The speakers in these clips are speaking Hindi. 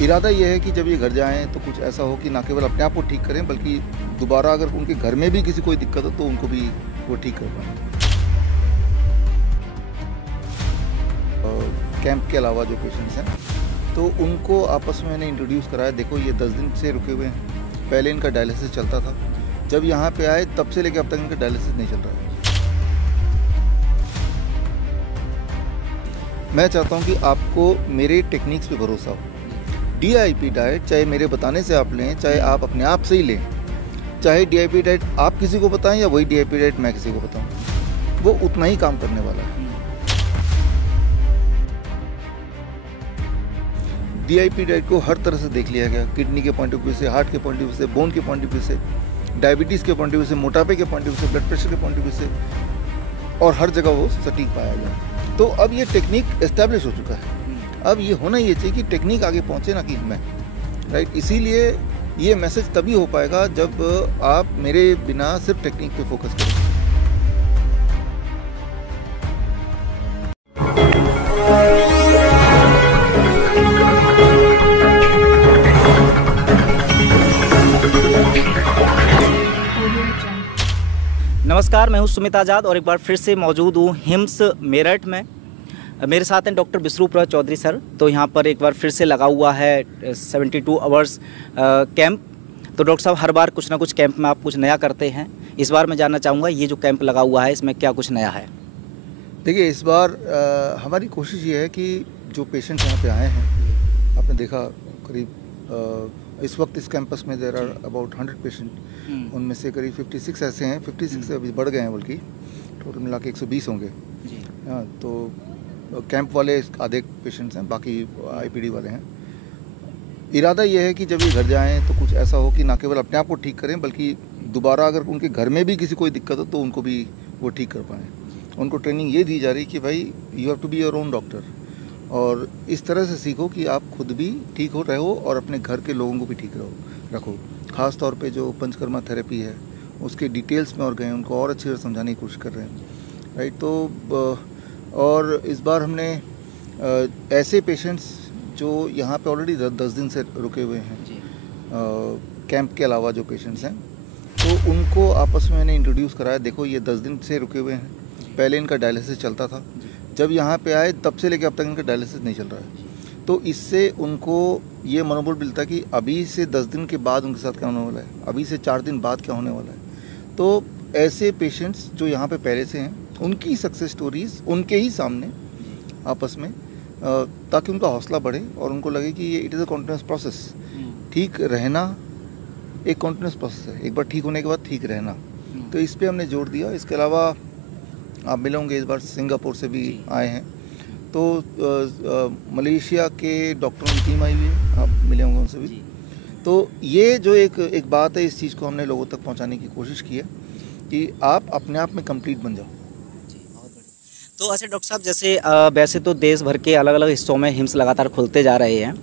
इरादा ये है कि जब ये घर जाएं तो कुछ ऐसा हो कि ना केवल अपने आप को ठीक करें बल्कि दोबारा अगर उनके घर में भी किसी कोई दिक्कत हो तो उनको भी वो ठीक कर पाएँ। कैंप के अलावा जो पेशेंट्स हैं तो उनको आपस में मैंने इंट्रोड्यूस कराया। देखो ये 10 दिन से रुके हुए हैं, पहले इनका डायलिसिस चलता था, जब यहाँ पे आए तब से लेकर अब तक इनका डायलिसिस नहीं चल रहा है। मैं चाहता हूँ कि आपको मेरे टेक्निक्स पे भरोसा हो। DIP डाइट चाहे मेरे बताने से आप लें, चाहे आप अपने आप से ही लें, चाहे DIP डाइट आप किसी को बताएं या वही DIP डाइट मैं किसी को बताऊं, वो उतना ही काम करने वाला है। DIP डाइट को हर तरह से देख लिया गया, किडनी के पॉइंट ऑफ व्यू से, हार्ट के पॉइंट ऑफ व्यू से, बोन के पॉइंट ऑफ व्यू से, डायबिटीज़ के पॉइंट ऑफ व्यू से, मोटापे के पॉइंट ऑफ व्यू से, ब्लड प्रेशर के पॉइंट ऑफ व्यू से, और हर जगह वो सटीक पाया गया। तो अब ये टेक्निक एस्टैब्लिश हो चुका है। अब ये होना ये चाहिए कि टेक्निक आगे पहुंचे ना कि मैं, राइट। इसीलिए ये मैसेज तभी हो पाएगा जब आप मेरे बिना सिर्फ टेक्निक पे फोकस करें। नमस्कार, मैं हूं सुमित आज़ाद और एक बार फिर से मौजूद हूं हिम्स मेरठ में। मेरे साथ हैं डॉक्टर बिसरूपुरा चौधरी सर। तो यहाँ पर एक बार फिर से लगा हुआ है 72 आवर्स कैंप। तो डॉक्टर साहब, हर बार कुछ ना कुछ कैंप में आप कुछ नया करते हैं। इस बार मैं जानना चाहूँगा ये जो कैंप लगा हुआ है इसमें क्या कुछ नया है? देखिए, इस बार हमारी कोशिश ये है कि जो पेशेंट्स यहाँ पे आए हैं, आपने देखा करीब इस वक्त इस कैंपस में देर आर अबाउट 100 पेशेंट, उनमें से करीब 56 ऐसे हैं, 56 से अभी बढ़ गए हैं, बल्कि टोटल मिला के 120 होंगे। हाँ, तो कैंप वाले आधे पेशेंट्स हैं, बाकी IPD वाले हैं। इरादा ये है कि जब ये घर जाएं तो कुछ ऐसा हो कि ना केवल अपने आप को ठीक करें बल्कि दोबारा अगर उनके घर में भी किसी कोई दिक्कत हो तो उनको भी वो ठीक कर पाएँ। उनको ट्रेनिंग ये दी जा रही कि भाई you have to be your own doctor, और इस तरह से सीखो कि आप खुद भी ठीक हो रहो और अपने घर के लोगों को भी ठीक रखो। ख़ास तौर पे जो पंचकर्मा थेरेपी है उसके डिटेल्स में और गए, उनको और अच्छी तरह समझाने की कोशिश कर रहे हैं, राइट। तो और इस बार हमने ऐसे पेशेंट्स जो यहाँ पे ऑलरेडी 10 दिन से रुके हुए हैं, कैंप के अलावा जो पेशेंट्स हैं तो उनको आपस में मैंने इंट्रोड्यूस कराया। देखो ये 10 दिन से रुके हुए हैं, पहले इनका डायलिसिस चलता था, जब यहाँ पे आए तब से लेकर अब तक इनका डायलिसिस नहीं चल रहा है। तो इससे उनको ये मनोबल मिलता है कि अभी से 10 दिन के बाद उनके साथ क्या होने वाला है, अभी से 4 दिन बाद क्या होने वाला है। तो ऐसे पेशेंट्स जो यहाँ पे पहले से हैं उनकी सक्सेस स्टोरीज़ उनके ही सामने आपस में, ताकि उनका हौसला बढ़े और उनको लगे कि ये it is a continuous process. ठीक रहना एक कॉन्टिन्यूस प्रोसेस है, एक बार ठीक होने के बाद ठीक रहना। तो इस पर हमने जोर दिया। इसके अलावा आप मिलोगे, इस बार सिंगापुर से भी आए हैं, तो मलेशिया के डॉक्टरों की टीम आई हुई है, आप मिले होंगे उनसे भी। तो ये जो एक बात है, इस चीज़ को हमने लोगों तक पहुंचाने की कोशिश की है कि आप अपने आप में कंप्लीट बन जाओ। तो अच्छा डॉक्टर साहब, जैसे वैसे तो देश भर के अलग अलग हिस्सों में हिम्स लगातार खुलते जा रहे हैं,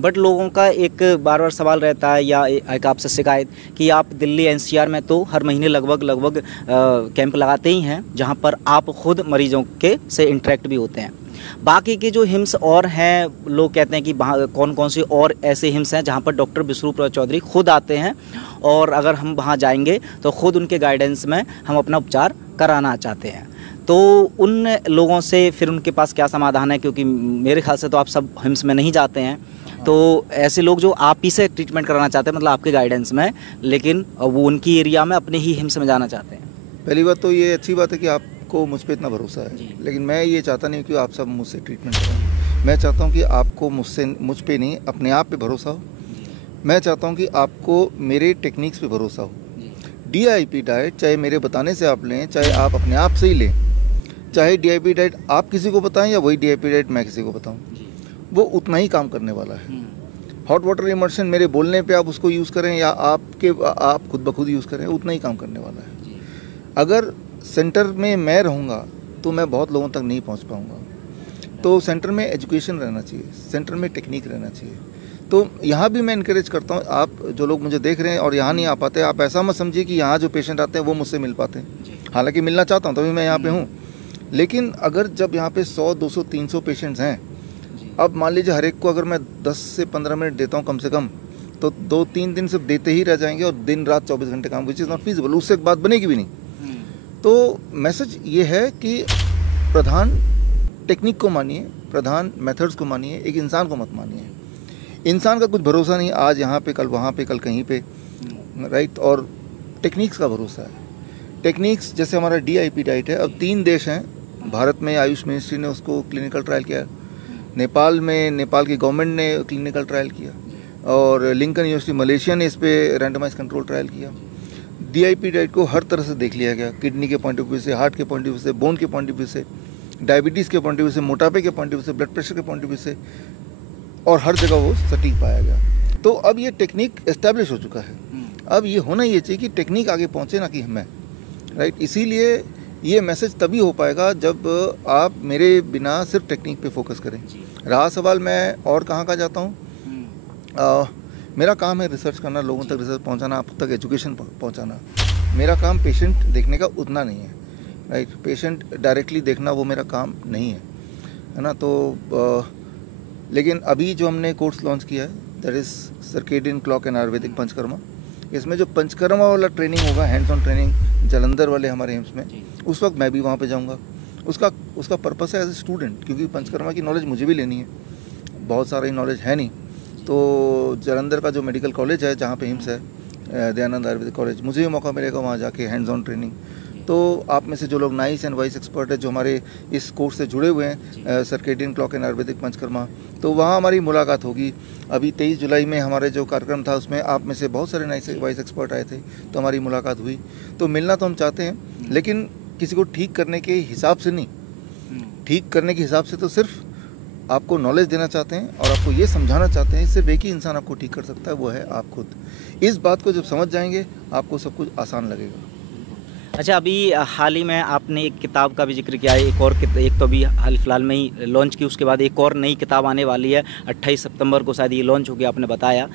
बट लोगों का एक बार बार सवाल रहता है या एक आपसे शिकायत कि आप दिल्ली NCR में तो हर महीने लगभग कैंप लगाते ही हैं जहां पर आप खुद मरीजों के से इंटरेक्ट भी होते हैं। बाकी के जो हिम्स और हैं, लोग कहते हैं कि कौन कौन से और ऐसे हिम्स हैं जहां पर डॉक्टर बिसरूपुरा चौधरी खुद आते हैं और अगर हम वहां जाएंगे तो खुद उनके गाइडेंस में हम अपना उपचार कराना चाहते हैं। तो उन लोगों से फिर उनके पास क्या समाधान है? क्योंकि मेरे ख्याल से तो आप सब हिम्स में नहीं जाते हैं, तो ऐसे लोग जो आप ही से ट्रीटमेंट कराना चाहते हैं, मतलब आपके गाइडेंस में, लेकिन वो उनकी एरिया में अपने ही हिम्स में जाना चाहते हैं। पहली बात तो ये अच्छी बात है कि आपको मुझ पर इतना भरोसा है, लेकिन मैं ये चाहता नहीं कि आप सब मुझसे ट्रीटमेंट करें। मैं चाहता हूँ कि आपको मुझ पर नहीं, अपने आप पे भरोसा हो। मैं चाहता हूँ कि आपको मेरे टेक्निक्स पे भरोसा हो। DIP डाइट चाहे मेरे बताने से आप लें, चाहे आप अपने आप से ही लें, चाहे DIP डाइट आप किसी को बताएं या वही DIP डाइट मैं किसी को बताऊं, वो उतना ही काम करने वाला है। हॉट वाटर इमर्शन मेरे बोलने पे आप उसको यूज़ करें या आप खुद ब खुद यूज़ करें, उतना ही काम करने वाला है। अगर सेंटर में मैं रहूँगा तो मैं बहुत लोगों तक नहीं पहुँच पाऊँगा। तो सेंटर में एजुकेशन रहना चाहिए, सेंटर में टेक्निक रहना चाहिए। तो यहाँ भी मैं इनकरेज करता हूँ, आप जो लोग मुझे देख रहे हैं और यहाँ नहीं आ पाते, आप ऐसा मत समझिए कि यहाँ जो पेशेंट आते हैं वो मुझसे मिल पाते हैं। हालांकि मिलना चाहता हूँ तभी मैं यहाँ पे हूँ, लेकिन अगर जब यहाँ पे 100, 200, 300 पेशेंट्स हैं अब मान लीजिए हर एक को अगर मैं 10 से 15 मिनट देता हूँ कम से कम, तो 2-3 दिन सिर्फ देते ही रह जाएंगे और दिन रात 24 घंटे काम, विच इज़ नॉट फीजिबल, उससे एक बात बनेगी भी नहीं। तो मैसेज ये है कि प्रधान टेक्निक को मानिए, प्रधान मेथड्स को मानिए, एक इंसान को मत मानिए। इंसान का कुछ भरोसा नहीं, आज यहाँ पे कल वहाँ पे कल कहीं पे, राइट। और टेक्निक्स का भरोसा है। टेक्निक्स जैसे हमारा DIP डाइट है, अब 3 देश हैं भारत में, आयुष मिनिस्ट्री ने उसको क्लिनिकल ट्रायल किया, नेपाल में नेपाल की गवर्नमेंट ने क्लिनिकल ट्रायल किया, और लिंकन यूनिवर्सिटी मलेशिया ने इस पर रैंडमाइज कंट्रोल ट्रायल किया। DIP डाइट को हर तरह से देख लिया गया, किडनी के पॉइंट ऑफ व्यू से, हार्ट के पॉइंट ऑफ व्यू से, बोन के पॉइंट ऑफ व्यू से, डायबिटीज़ के पॉइंट ऑफ व्यू से, मोटापे के पॉइंट ऑफ व्यू से, ब्लड प्रेशर के पॉइंट ऑफ व्यू से, और हर जगह वो सटीक पाया गया। तो अब ये टेक्निक एस्टैब्लिश हो चुका है। अब ये होना ये चाहिए कि टेक्निक आगे पहुँचे, ना कि हमें, राइट। इसीलिए ये मैसेज तभी हो पाएगा जब आप मेरे बिना सिर्फ टेक्निक पे फोकस करें। रहा सवाल मैं और कहाँ का जाता हूँ, मेरा काम है रिसर्च करना, लोगों तक रिसर्च पहुँचाना, आप तक एजुकेशन पहुँचाना। मेरा काम पेशेंट देखने का उतना नहीं है, राइट। पेशेंट डायरेक्टली देखना वो मेरा काम नहीं है ना। तो लेकिन अभी जो हमने कोर्स लॉन्च किया है, that is circadian clock and Ayurvedic panchakarma. इसमें जो पंचकर्मा वाला ट्रेनिंग होगा, हैंड्स ऑन ट्रेनिंग जालंधर वाले हमारे एम्स में, उस वक्त मैं भी वहाँ पे जाऊँगा। उसका पर्पस है एज ए स्टूडेंट, क्योंकि पंचकर्मा की नॉलेज मुझे भी लेनी है, बहुत सारी नॉलेज है नहीं। तो जालंधर का जो मेडिकल कॉलेज है जहाँ पे एम्स है, दयानंद आयुर्वेदिक कॉलेज, मुझे भी मौका मिलेगा वहाँ जाके हैंड्स ऑन ट्रेनिंग। तो आप में से जो लोग नाइस एंड वाइस एक्सपर्ट है, जो हमारे इस कोर्स से जुड़े हुए हैं, circadian clock and Ayurvedic panchakarma, तो वहाँ हमारी मुलाकात होगी। अभी 23 जुलाई में हमारे जो कार्यक्रम था उसमें आप में से बहुत सारे नाइस वाइस एक्सपर्ट आए थे, तो हमारी मुलाकात हुई। तो मिलना तो हम चाहते हैं, लेकिन किसी को ठीक करने के हिसाब से नहीं। ठीक करने के हिसाब से तो सिर्फ आपको नॉलेज देना चाहते हैं और आपको ये समझाना चाहते हैं, सिर्फ एक ही इंसान आपको ठीक कर सकता है, वो है आप खुद। इस बात को जब समझ जाएंगे आपको सब कुछ आसान लगेगा। अच्छा, अभी हाल ही में आपने एक किताब का भी जिक्र किया है, एक तो अभी हाल फिलहाल में ही लॉन्च की, उसके बाद एक और नई किताब आने वाली है, 28 सितंबर को शायद ये लॉन्च होगी, आपने बताया।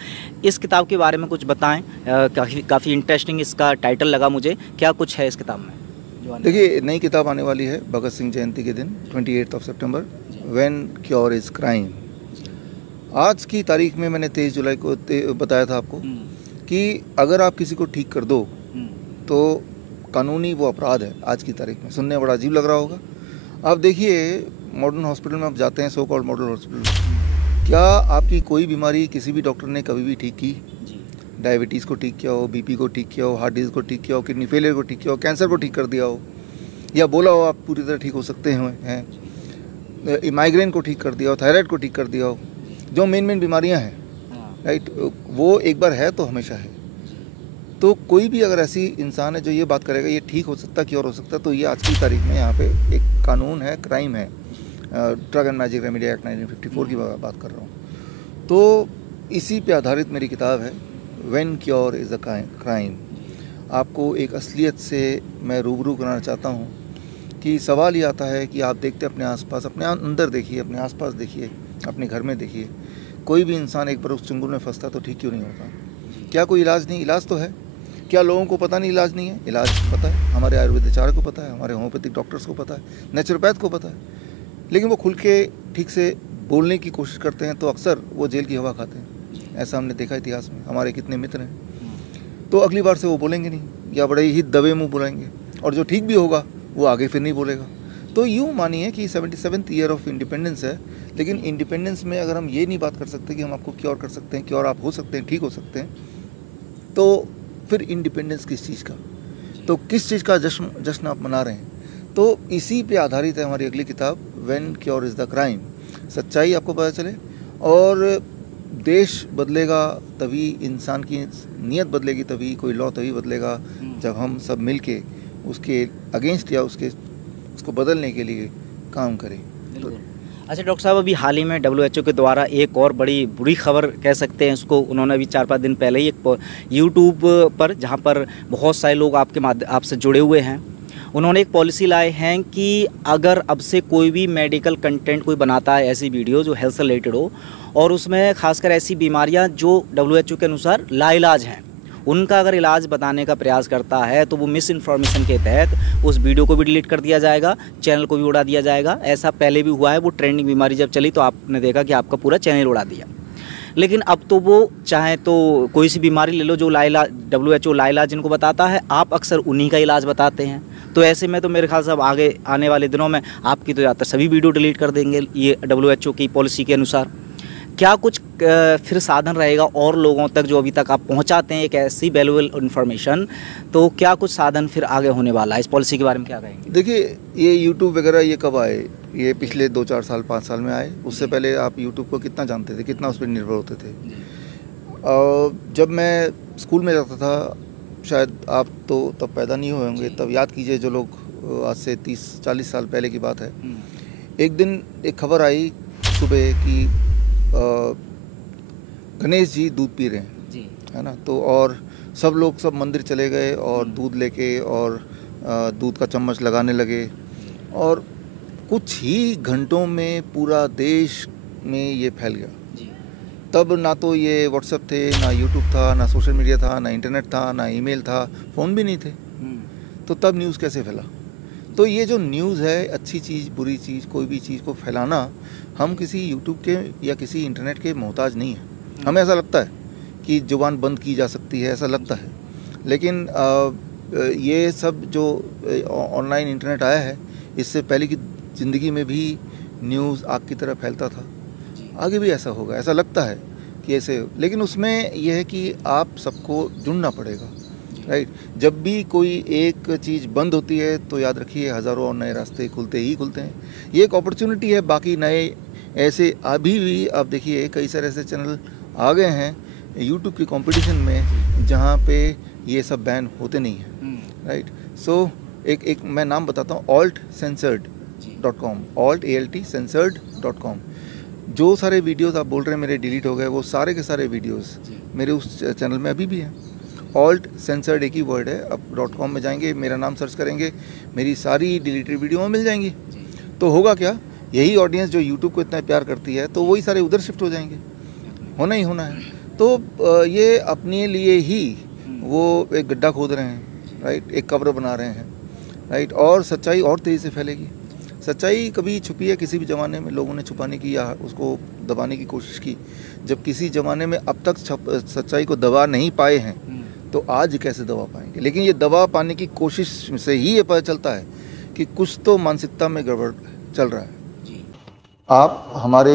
इस किताब के बारे में कुछ बताएं, काफ़ी इंटरेस्टिंग इसका टाइटल लगा मुझे। क्या कुछ है इस किताब में? देखिए, नई किताब आने वाली है भगत सिंह जयंती के दिन, 28 सितंबर, व्हेन क्योर इज़ क्राइम। आज की तारीख में मैंने 23 जुलाई को बताया था आपको कि अगर आप किसी को ठीक कर दो तो कानूनी वो अपराध है। आज की तारीख में सुनने बड़ा अजीब लग रहा होगा। आप देखिए, मॉडर्न हॉस्पिटल में आप जाते हैं, सो कॉल्ड मॉडर्न हॉस्पिटल, क्या आपकी कोई बीमारी किसी भी डॉक्टर ने कभी भी ठीक की? डायबिटीज़ को ठीक किया हो, BP को ठीक किया हो, हार्ट डिजीज़ को ठीक किया हो, किडनी फेलियर को ठीक किया हो, कैंसर को ठीक कर दिया हो, या बोला हो आप पूरी तरह ठीक हो सकते हैं, माइग्रेन को ठीक कर दिया हो, थायराइड को ठीक कर दिया हो, जो मेन बीमारियां हैं, राइट, वो एक बार है तो हमेशा है। तो कोई भी अगर ऐसी इंसान है जो ये बात करेगा ये ठीक हो सकता, क्योर हो सकता, तो ये आज की तारीख में यहाँ पे एक कानून है, क्राइम है। Drug and magic remedy act 1954 की बात कर रहा हूँ। तो इसी पे आधारित मेरी किताब है, when cure is a crime. आपको एक असलियत से मैं रूबरू कराना चाहता हूँ कि सवाल ये आता है कि आप देखते अपने आसपास, अपने अंदर देखिए, अपने आसपास देखिए, अपने घर में देखिए, कोई भी इंसान एक बार उस चुंगल में फंसता तो ठीक क्यों नहीं होता? क्या कोई इलाज नहीं? इलाज तो है। क्या लोगों को पता नहीं इलाज नहीं है? इलाज पता है, हमारे आयुर्वेदाचार्य को पता है, हमारे होम्योपैथिक डॉक्टर्स को पता है, नेचुरोपैथ को पता है, लेकिन वो खुल के ठीक से बोलने की कोशिश करते हैं तो अक्सर वो जेल की हवा खाते हैं। ऐसा हमने देखा इतिहास में, हमारे कितने मित्र हैं। तो अगली बार से वो बोलेंगे नहीं, या बड़े ही दबे मुँह बोलेंगे, और जो ठीक भी होगा वो आगे फिर नहीं बोलेगा। तो यूँ मानिए कि 77th ईयर ऑफ इंडिपेंडेंस है, लेकिन इंडिपेंडेंस में अगर हम ये नहीं बात कर सकते कि हम आपको क्योर कर सकते हैं, क्योर आप हो सकते हैं, ठीक हो सकते हैं, तो फिर इंडिपेंडेंस किस चीज़ का? तो किस चीज़ का जश्न आप मना रहे हैं? तो इसी पे आधारित है हमारी अगली किताब, when cure is the crime. सच्चाई आपको पता चले, और देश बदलेगा तभी, इंसान की नीयत बदलेगी तभी, कोई लॉ तभी बदलेगा जब हम सब मिल के उसके अगेंस्ट या उसको बदलने के लिए काम करें। तो अच्छा डॉक्टर साहब, अभी हाल ही में WHO के द्वारा एक और बड़ी बुरी खबर कह सकते हैं उसको, उन्होंने अभी 4-5 दिन पहले ही एक यूट्यूब पर, जहां पर बहुत सारे लोग आपसे जुड़े हुए हैं, उन्होंने एक पॉलिसी लाए हैं कि अगर अब से कोई भी मेडिकल कंटेंट कोई बनाता है, ऐसी वीडियो जो हेल्थ से रिलेटेड हो, और उसमें खासकर ऐसी बीमारियां जो WHO के अनुसार लाइलाज हैं, उनका अगर इलाज बताने का प्रयास करता है तो वो मिस इन्फॉर्मेशन के तहत उस वीडियो को भी डिलीट कर दिया जाएगा, चैनल को भी उड़ा दिया जाएगा। ऐसा पहले भी हुआ है, वो ट्रेंडिंग बीमारी जब चली तो आपने देखा कि आपका पूरा चैनल उड़ा दिया। लेकिन अब तो वो चाहे तो कोई सी बीमारी ले लो जो लाइलाज WHO लाइलाज जिनको बताता है, आप अक्सर उन्हीं का इलाज बताते हैं। तो ऐसे में तो मेरे ख्याल से अब आगे आने वाले दिनों में आपकी तो ज़्यादातर सभी वीडियो डिलीट कर देंगे ये WHO की पॉलिसी के अनुसार। क्या कुछ फिर साधन रहेगा और लोगों तक जो अभी तक आप पहुंचाते हैं एक ऐसी वैल्यूएबल इन्फॉर्मेशन, तो क्या कुछ साधन फिर आगे होने वाला है? इस पॉलिसी के बारे में क्या कहेंगे? देखिए, ये यूट्यूब वगैरह ये कब आए? ये पिछले 2-4 साल 5 साल में आए। उससे पहले आप यूट्यूब को कितना जानते थे, कितना उस पर निर्भर होते थे? जब मैं स्कूल में जाता था, शायद आप तो तब पैदा नहीं हुए होंगे, तब याद कीजिए जो लोग आज से 30-40 साल पहले की बात है। एक दिन एक खबर आई सुबह कि गणेश जी दूध पी रहे हैं जी, है ना। तो और सब मंदिर चले गए और दूध लेके और दूध का चम्मच लगाने लगे, और कुछ ही घंटों में पूरा देश में ये फैल गया। जी, तब ना तो ये व्हाट्सएप थे, ना यूट्यूब था, ना सोशल मीडिया था, ना इंटरनेट था, ना ईमेल था, फ़ोन भी नहीं थे। तो तब न्यूज़ कैसे फैला? तो ये जो न्यूज़ है, अच्छी चीज़ बुरी चीज़ कोई भी चीज़ को फैलाना, हम किसी यूट्यूब के या किसी इंटरनेट के मोहताज नहीं हैं। हमें ऐसा लगता है कि ज़ुबान बंद की जा सकती है, ऐसा लगता है, लेकिन ये सब जो ऑनलाइन इंटरनेट आया है, इससे पहले की ज़िंदगी में भी न्यूज़ आग की तरह फैलता था। आगे भी ऐसा होगा, ऐसा लगता है कि ऐसे, लेकिन उसमें यह है कि आप सबको जुड़ना पड़ेगा, राइट। जब भी कोई एक चीज़ बंद होती है तो याद रखिए हज़ारों और नए रास्ते खुलते हैं। ये एक अपॉर्चुनिटी है। बाकी नए ऐसे अभी भी आप देखिए कई सारे ऐसे चैनल आ गए हैं यूट्यूब की कंपटीशन में जहाँ पे ये सब बैन होते नहीं हैं, राइट। सो एक मैं नाम बताता हूँ, altcensored.com, altcensored.com। जो सारे वीडियोस आप बोल रहे हैं मेरे डिलीट हो गए, वो सारे के सारे वीडियोस मेरे उस चैनल में अभी भी हैं। altcensored एक ही वर्ड है। अब .com में जाएंगे, मेरा नाम सर्च करेंगे, मेरी सारी डिलीटेड वीडियो मिल जाएंगी। तो होगा क्या, यही ऑडियंस जो यूट्यूब को इतना प्यार करती है, तो वही सारे उधर शिफ्ट हो जाएंगे, होना ही होना है। तो ये अपने लिए ही वो एक गड्ढा खोद रहे हैं, राइट, एक कब्र बना रहे हैं, राइट। और सच्चाई और तेज़ी से फैलेगी। सच्चाई कभी छुपी है किसी भी ज़माने में, लोगों ने छुपाने की या उसको दबाने की कोशिश की। जब किसी ज़माने में अब तक सच्चाई को दबा नहीं पाए हैं, तो आज कैसे दबा पाएंगे? लेकिन ये दबा पाने की कोशिश से ही ये पता चलता है कि कुछ तो मानसिकता में गड़बड़ चल रहा है। आप हमारे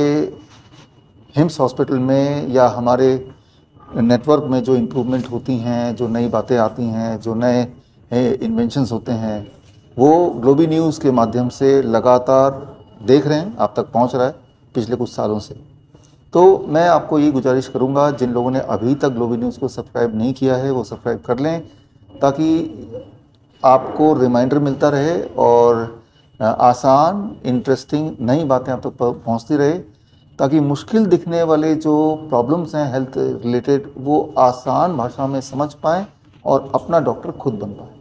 हिम्स हॉस्पिटल में या हमारे नेटवर्क में जो इम्प्रूवमेंट होती हैं, जो नई बातें आती हैं, जो नए इन्वेंशंस होते हैं, वो ग्लोबी न्यूज़ के माध्यम से लगातार देख रहे हैं, आप तक पहुंच रहा है पिछले कुछ सालों से। तो मैं आपको ये गुजारिश करूंगा, जिन लोगों ने अभी तक ग्लोबी न्यूज़ को सब्सक्राइब नहीं किया है वो सब्सक्राइब कर लें, ताकि आपको रिमाइंडर मिलता रहे और आसान इंटरेस्टिंग नई बातें आप तक पहुंचती रहे, ताकि मुश्किल दिखने वाले जो प्रॉब्लम्स हैं हेल्थ रिलेटेड, वो आसान भाषा में समझ पाएँ और अपना डॉक्टर खुद बन पाएँ।